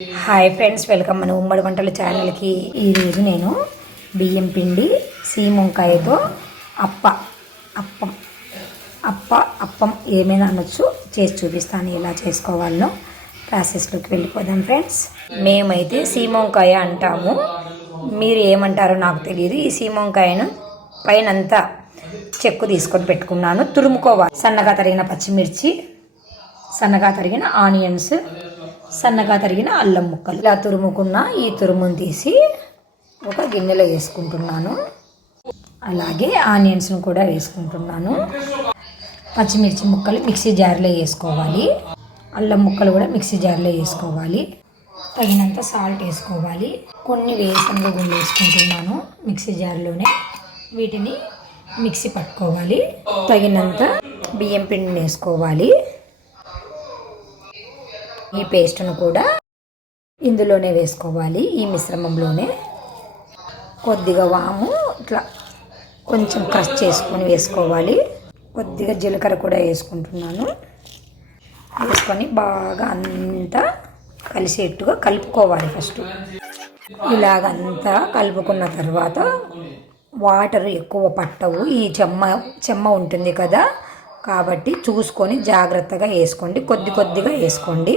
Hi friends, welcome మన ఉమ్మడి వంటల ఛానల్కి. ఈరోజు నేను బియ్యం పిండి సీమంకాయతో అప్పం ఏమైనా అనొచ్చు చేసి చూపిస్తాను. ఎలా చేసుకోవాలో ప్రాసెస్లోకి వెళ్ళిపోదాం ఫ్రెండ్స్. మేమైతే సీమంకాయ అంటాము, మీరు ఏమంటారో నాకు తెలియదు. ఈ సీమంకాయను పైనంతా చెక్కు తీసుకొని పెట్టుకున్నాను. తురుముకోవాలి. సన్నగా తరిగిన పచ్చిమిర్చి, సన్నగా తరిగిన ఆనియన్స్, సన్నగా తరిగిన అల్లం ముక్కలు. ఇలా తురుముకున్న ఈ తురుమును తీసి ఒక గిన్నెలో వేసుకుంటున్నాను. అలాగే ఆనియన్స్ను కూడా వేసుకుంటున్నాను. పచ్చిమిర్చి ముక్కలు మిక్సీ జార్లో వేసుకోవాలి. అల్లం ముక్కలు కూడా మిక్సీ జార్లో వేసుకోవాలి. తగినంత సాల్ట్ వేసుకోవాలి. కొన్ని వేసంలో గుండె వేసుకుంటున్నాను మిక్సీ జార్లోనే. వీటిని మిక్సీ పట్టుకోవాలి. తగినంత బియ్యం పిండిని వేసుకోవాలి. ఈ పేస్ట్ను కూడా ఇందులోనే వేసుకోవాలి. ఈ మిశ్రమంలోనే కొద్దిగా వాము ఇట్లా కొంచెం క్రష్ చేసుకొని వేసుకోవాలి. కొద్దిగా జీలకర్ర కూడా వేసుకుంటున్నాను. వేసుకొని బాగా అంతా కలిసేట్టుగా కలుపుకోవాలి. ఫస్ట్ ఇలాగంతా కలుపుకున్న తర్వాత వాటర్ ఎక్కువ పట్టవు. ఈ చెమ్మ ఉంటుంది కదా, కాబట్టి చూసుకొని జాగ్రత్తగా వేసుకోండి. కొద్దిగా వేసుకోండి.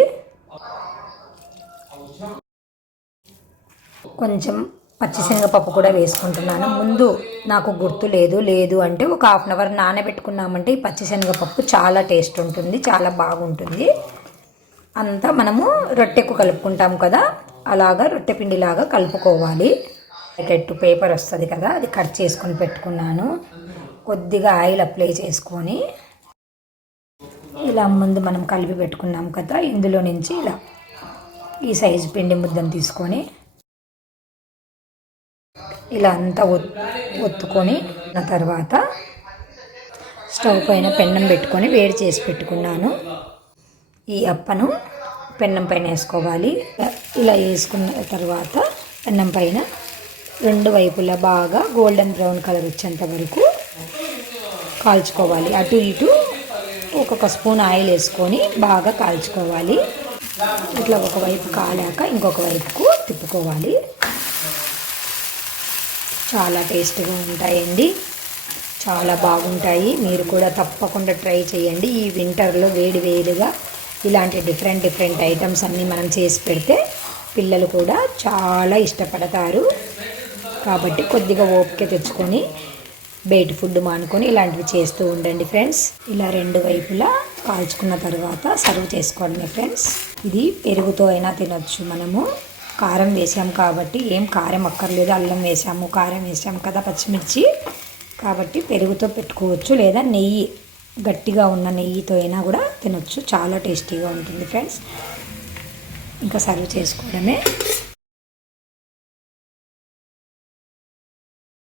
కొంచెం పచ్చిశనగపప్పు కూడా వేసుకుంటున్నాను. ముందు నాకు గుర్తు లేదు అంటే ఒక హాఫ్ అన్ అవర్ నానబెట్టుకున్నామంటే ఈ పచ్చిశనగపప్పు చాలా టేస్ట్ ఉంటుంది, చాలా బాగుంటుంది. అంతా మనము రొట్టెకు కలుపుకుంటాం కదా, అలాగా రొట్టె పిండిలాగా కలుపుకోవాలి. ప్యాకెట్ పేపర్ వస్తుంది కదా, అది కట్ చేసుకొని పెట్టుకున్నాను. కొద్దిగా ఆయిల్ అప్లై చేసుకొని ఇలా ముందు మనం కలిపి పెట్టుకున్నాం కదా, ఇందులో నుంచి ఇలా ఈ సైజు పిండి ముద్దను తీసుకొని ఇలా అంతా ఒత్తుకొని తర్వాత స్టవ్ పైన పెన్నం పెట్టుకొని వేడి చేసి పెట్టుకున్నాను. ఈ అప్పను పెన్నం పైన వేసుకోవాలి. ఇలా వేసుకున్న తర్వాత పెన్నం పైన రెండు వైపులా బాగా గోల్డెన్ బ్రౌన్ కలర్ వచ్చేంత వరకు కాల్చుకోవాలి. అటు ఇటు ఒక్కొక్క స్పూన్ ఆయిల్ వేసుకొని బాగా కాల్చుకోవాలి. ఇట్లా ఒకవైపు కాలాక ఇంకొక వైపుకు తిప్పుకోవాలి. చాలా టేస్ట్గా ఉంటాయండి, చాలా బాగుంటాయి. మీరు కూడా తప్పకుండా ట్రై చేయండి. ఈ వింటర్లో వేడిగా ఇలాంటి డిఫరెంట్ ఐటమ్స్ అన్నీ మనం చేసి పెడితే పిల్లలు కూడా చాలా ఇష్టపడతారు. కాబట్టి కొద్దిగా ఓపిక తెచ్చుకొని బయట ఫుడ్ మానుకొని ఇలాంటివి చేస్తూ ఉండండి ఫ్రెండ్స్. ఇలా రెండు వైపులా కాల్చుకున్న తర్వాత సర్వ్ చేసుకోండి ఫ్రెండ్స్. ఇది పెరుగుతో అయినా తినొచ్చు. మనము కారం వేసాం కాబట్టి ఏం కారం అక్కర్లేదు. అల్లం వేసాము, కారం వేసాము కదా, పచ్చిమిర్చి, కాబట్టి పెరుగుతో పెట్టుకోవచ్చు. లేదా నెయ్యి, గట్టిగా ఉన్న నెయ్యితో అయినా కూడా తినొచ్చు. చాలా టేస్టీగా ఉంటుంది ఫ్రెండ్స్. ఇంకా సర్వ్ చేసుకోవడమే.